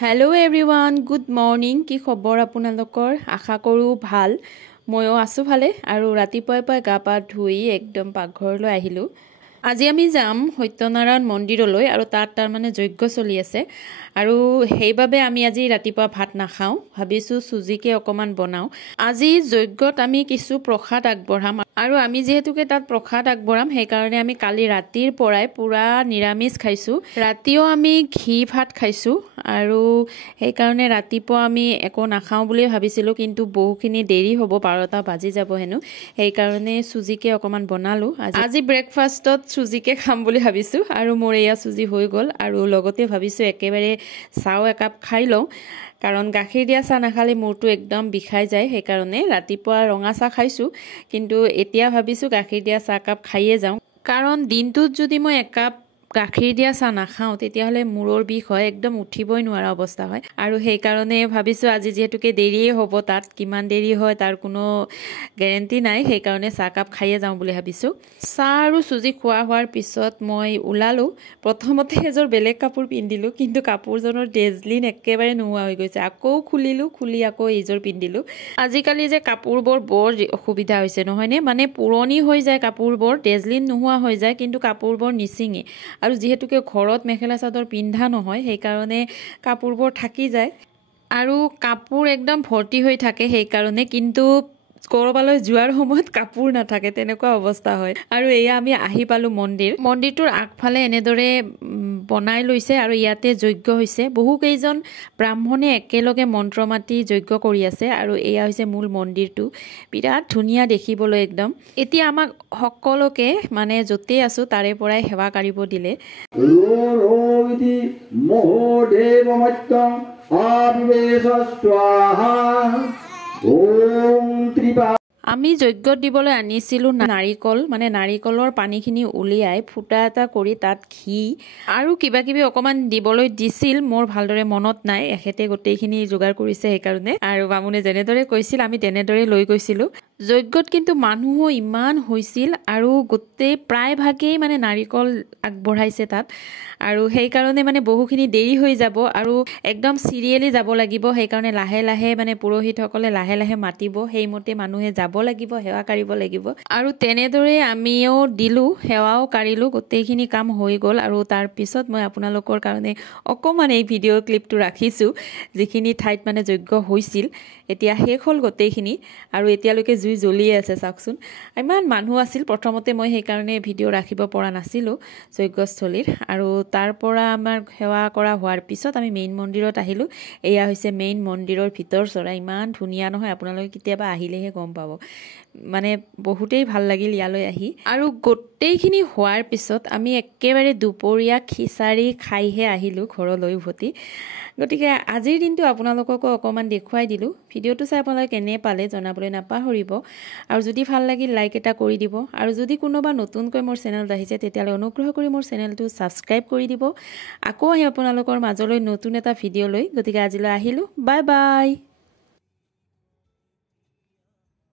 hello everyone good morning की खबर आपनलोकर आशा करूँ ভাল मयो आसो भाले और रातिपुवाई पुवाई गा पा धुई एकदम पाकघरলৈ আহিলো আজি আমি যাম সত্যনাৰায়ণ মন্দিৰলৈ আৰু তাৰ মানে যজ্ঞ চলি আছে আৰু সেইভাবে আমি আজি ৰাতিপুৱা ভাত নাখাও ভাবিছো সুজিকে অকমান বনাও আজি যজ্ঞত আমি কিছু প্ৰসাদ আগবঢ়াম আৰু আমি যেহেতুকে তাত প্ৰসাদ আগবঢ়াম সেই কাৰণে আমি কালি ৰাতিৰ পৰাই পুৰা নিৰামিষ খাইছো ৰাতিও আমি ঘি ভাত খাইছো আৰু সেই কাৰণে ৰাতিপুৱা আমি একো নাখাও বুলি ভাবিছিলো কিন্তু বহুখিনি দেৰি হ'ব 12টা বাজি যাব হেনো সেই কাৰণে সুজিকে অকমান বনালো আজি ব্ৰেকফাষ্টত সুজিকে খাম বুলি ভাবিছো আৰু মোৰ এয়া সুজি হৈ গল আৰু লগতে ভাবিছো একেবাৰে চাও একাপ খাই লও কাৰণ গাখীৰ দিয়া চাহ নাখালে মোৰটো একদম বিখাই যায় সেই কাৰণে ৰাতিপুৱা ৰঙা চাহ খাইছো কিন্তু এতিয়া ভাবিছো গাখীৰ দিয়া চাহ কাপ খাইয়ে যাও কাৰণ দিনটোত যদি মই একাপ গাখীৰ দিয়া চাহ নাখাও তেতিয়া হলে মূৰৰ বিষ হয় একদম উঠিবই নোৱাৰা অৱস্থা হয় আৰু সেই কাৰণে ভাবিছো আজি যেহেতুকে দেৰিয়ে হ'ব তাত কিমান দেৰি হয় তাৰ কোনো গ্যাৰান্টি নাই সেই কাৰণে চাহ কাপ খাইয়ে যাও বুলি ভাবিছো চাহ আৰু সুজি খোৱা হোৱাৰ পিছত মই উলালো প্ৰথমতে এজৰ বেলেগ কাপোৰ পিন্ধিলো কিন্তু কাপোৰজনৰ ডেজলিন একেবাৰে নোহোৱা হৈ গৈছে আকৌ খুলিলো খুলি আকৌ এজৰ পিন্ধিলো আজিকালি যে কাপোৰবোৰ বৰ অসুবিধা হৈছে নহয়নে মানে পুৰণি হৈ যায় কাপোৰবোৰ ডেজলিন নোহোৱা হৈ যায় কিন্তু কাপোৰবোৰ নিচিঙে আৰু যেহেতুকে ঘৰত মেখেলা চাদৰ পিন্ধা নহয় সেই কাৰণে কাপোৰবোৰ থাকি যায় আৰু কাপোৰ একদম ভৰ্তি হৈ থাকে সেই কাৰণে কিন্তু কৰবালৈ যোৱাৰ সময়ত কাপোৰ নাথাকে তেনেকুৱা অৱস্থা হয় আৰু এয়া আমি আহি পালো মন্দিৰটোৰ আগফালে এনেদৰে বনাই লৈছে আৰু ইয়াতে যজ্ঞ হৈছে বহু কেইজন ব্ৰাহ্মণে একেলগে মন্ত্ৰ মাতি যজ্ঞ কৰি আছে আৰু এয়া হৈছে মূল মন্দিৰটো বিৰাট ধুনীয়া দেখিবলৈ একদম এতিয়া আমাক সকলোকে মানে যতে আছো তাৰে পৰাই সেৱা কৰিব দিলে আমি যজ্ঞত দিবলৈ আনিছিলো নাৰিকল মানে নাৰিকলৰ পানীখিনি উলিয়াই ফুটা এটা কৰি তাত ঘি আৰু কিবা কিবি অকমান দিবলৈ দিছিল মোৰ ভালদৰে মনত নাই এখেতে গোটেইখিনি যোগাৰ কৰিছে সেই কাৰণে আৰু বামুনে যেনেদৰে কৈছিল আমি তেনেদৰে লৈ গৈছিলো যজ্ঞত কিন্তু মানুহো ইমান হৈছিল আৰু গোটেই প্ৰায় ভাগেই মানে নাৰিকল আগবঢ়াইছে তাত আৰু সেই কাৰণে মানে বহুখিনি দেৰি হৈ যাব আৰু একদম সিৰিয়েলি যাব লাগিব সেই কাৰণে লাহে লাহে মানে পুৰোহিতসকলে লাহে লাহে মাতিব সেইমতে মানুহে যাব লাগিব সেৱা কৰিব লাগিব আৰু তেনেদৰে আমিও দিলো সেৱাও কাৰিলো গোটেইখিনি কাম হৈ গল আৰু তাৰ পিছত মই আপোনালোকৰ কাৰণে অকমান এই ভিডিও ক্লিপটো ৰাখিছো যিখিনি ঠাইত মানে যজ্ঞ হৈছিল এতিয়া শেষ হল গোটেইখিনি আৰু এতিয়ালৈকে জুই জ্বলিয়ে আছে চাওকচোন ইমান মানুহ আছিল প্ৰথমতে মই সেই কাৰণে ভিডিও ৰাখিব পৰা নাছিলো যজ্ঞস্থলীৰ আৰু তাৰ পৰা আমাৰ সেৱা কৰা হোৱাৰ পিছত আমি মেইন মন্দিৰত আহিলো এয়া হৈছে মেইন মন্দিৰৰ ভিতৰ চৰা ইমান ধুনীয়া নহয় আপোনালোকে কেতিয়াবা আহিলেহে গম পাব মানে বহুতেই ভাল লাগিল ইয়ালৈ আহি আৰু গোটেইখিনি হোৱাৰ পিছত আমি একেবাৰে দুপৰীয়া খিচাৰি খাইহে আহিলো ঘৰলৈ উভতি গতিকে আজিৰ দিনটো আপোনালোকক অকমান দেখুৱাই দিলো ভিডিওটো চাই আপোনালোকে কেনে পালে জনাবলৈ নাপাহৰিব আৰু যদি ভাল লাগিল লাইক এটা কৰি দিব আৰু যদি কোনোবা নতুনকৈ মোৰ চেনেলত আহিছে তেতিয়ালে অনুগ্ৰহ কৰি মোৰ চেনেলটো সাবস্ক্ৰাইব কৰি দিব আকৌ আহি আপোনালোকৰ মাজলৈ নতুন এটা ভিডিও লৈ গতিকে আজিলৈ আহিলো বাই বাই